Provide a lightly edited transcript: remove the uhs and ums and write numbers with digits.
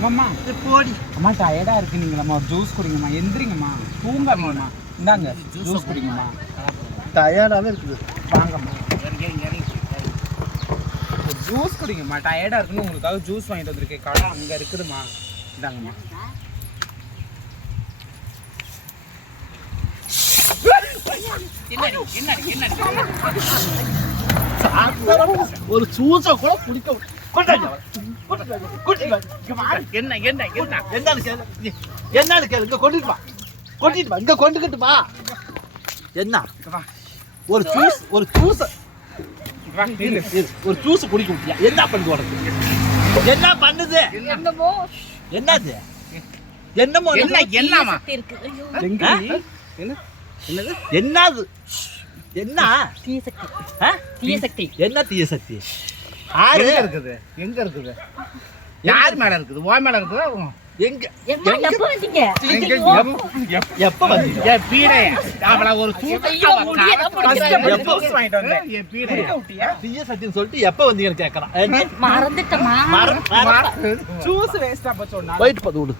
அம்மா போடி அம்மா டயர்டா இருக்கு நீங்களம்மா ஒரு ஜூஸ் குடிங்கம்மா எந்திரிங்கம்மா தூங்காதீங்கம்மா இந்தாங்க ஜூஸ் குடிங்கம்மா டயர்டாவே இருக்குது வாங்கம்மா ஜூஸ் குடிங்கம்மா டயர்டா இருக்குன்னு உங்களுக்காக ஜூஸ் வாங்கிட்டு வந்திருக்கேன் கடை அங்க இருக்குதுமா இந்தாங்கம்மா ஒரு ஜூஸை கூட குடிக்க என்னன்னு கேளு இங்க கொண்டுட்டு வா இங்க கொண்டுகிட்டு வா என்ன ஒரு ஜூஸ் குடிக்க முடியா என்ன பண்ணுது உனக்கு என்ன பண்ணுது என்னது என்னமோ என்னமா என்னது என்ன தீய சக்தி என்ன தீய சக்தி எங்க இருக்குது யார் மேல இருக்குது ஓ மேல இருக்குதா எங்க எப்ப வந்தீங்க எப்ப வந்தீங்க பீடை அவள ஒரு தீய சக்தின்னு சொல்லிட்டு எப்ப வந்தீங்கன்னு கேக்குறான் மறந்துட்டமா ஜூஸ் வேஸ்டா போச்சு போயிட்டு போது விடு